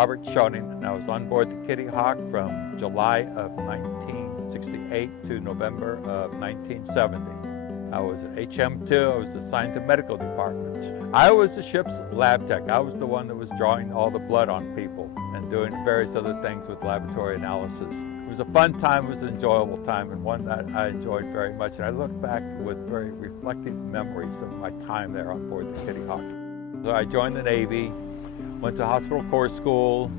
Robert Schoening, and I was on board the Kitty Hawk from July of 1968 to November of 1970. I was at HM2, I was assigned to medical department. I was the ship's lab tech. I was the one that was drawing all the blood on people and doing various other things with laboratory analysis. It was a fun time, it was an enjoyable time, and one that I enjoyed very much. And I look back with very reflective memories of my time there on board the Kitty Hawk. So I joined the Navy, went to Hospital Corps School,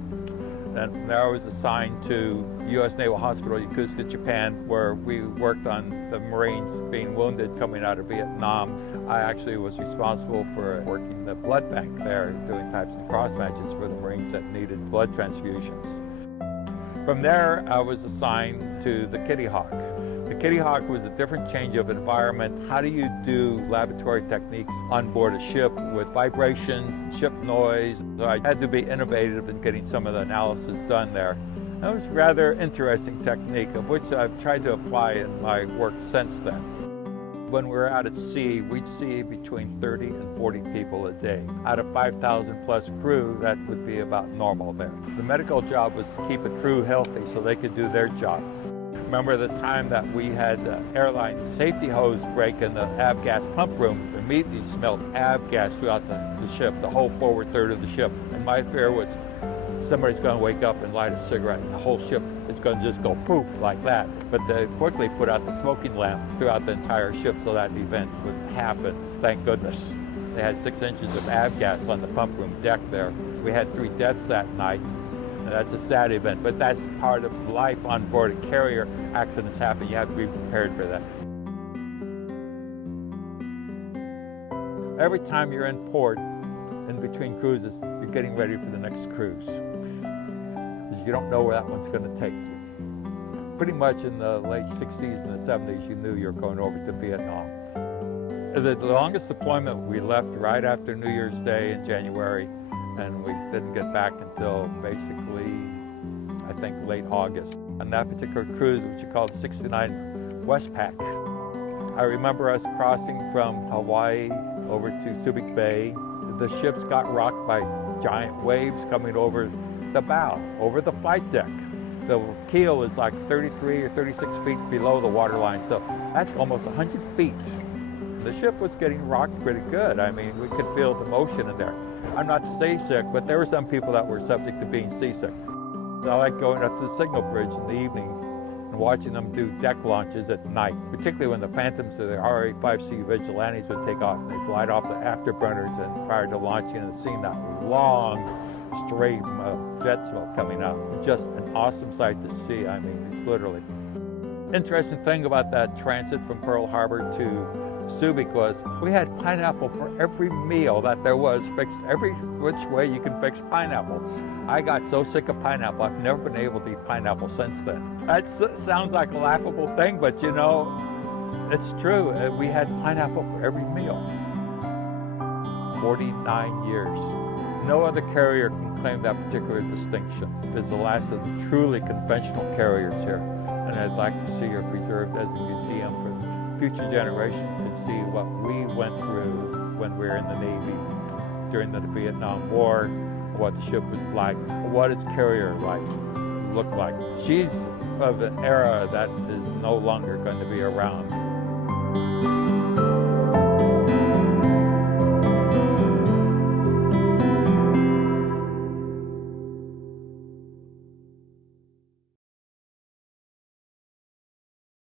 and from there I was assigned to U.S. Naval Hospital, Yokosuka, Japan, where we worked on the Marines being wounded coming out of Vietnam. I actually was responsible for working the blood bank there, doing types and cross matches for the Marines that needed blood transfusions. From there, I was assigned to the Kitty Hawk. The Kitty Hawk was a different change of environment. How do you do laboratory techniques on board a ship with vibrations, ship noise? So I had to be innovative in getting some of the analysis done there. That was a rather interesting technique, of which I've tried to apply in my work since then. When we were out at sea, we'd see between 30 and 40 people a day. Out of 5,000 plus crew, that would be about normal there. The medical job was to keep the crew healthy so they could do their job. Remember the time that we had the airline safety hose break in the avgas pump room. Immediately smelled avgas throughout the ship, the whole forward third of the ship. And my fear was somebody's going to wake up and light a cigarette and the whole ship is going to just go poof like that. But they quickly put out the smoking lamp throughout the entire ship so that event would happen. Thank goodness. They had 6 inches of avgas on the pump room deck there. We had 3 deaths that night. That's a sad event, but that's part of life on board a carrier. Accidents happen, you have to be prepared for that. Every time you're in port, in between cruises, you're getting ready for the next cruise. Because you don't know where that one's going to take you. Pretty much in the late 60s and the 70s, you knew you were going over to Vietnam. The longest deployment, we left right after New Year's Day in January, and we didn't get back until basically, I think, late August. On that particular cruise, which you called 69 Westpac, I remember us crossing from Hawaii over to Subic Bay. The ships got rocked by giant waves coming over the bow, over the flight deck. The keel is like 33 or 36 feet below the waterline, so that's almost 100 feet. The ship was getting rocked pretty good. I mean, we could feel the motion in there. I'm not seasick, but there were some people that were subject to being seasick. I like going up to the signal bridge in the evening and watching them do deck launches at night, particularly when the Phantoms of the RA-5C Vigilantes would take off and they'd light off the afterburners and prior to launching and seeing that long stream of jet smoke coming out. Just an awesome sight to see. I mean, it's literally. Interesting thing about that transit from Pearl Harbor to Subic was we had pineapple for every meal that there was, fixed every which way you can fix pineapple. I got so sick of pineapple, I've never been able to eat pineapple since then. That sounds like a laughable thing, but you know, it's true. We had pineapple for every meal. 49 years. No other carrier can claim that particular distinction. It's the last of the truly conventional carriers here, and I'd like to see her preserved as a museum for future generation could see what we went through when we were in the Navy during the Vietnam War, what the ship was like, what its carrier life looked like. She's of an era that is no longer going to be around.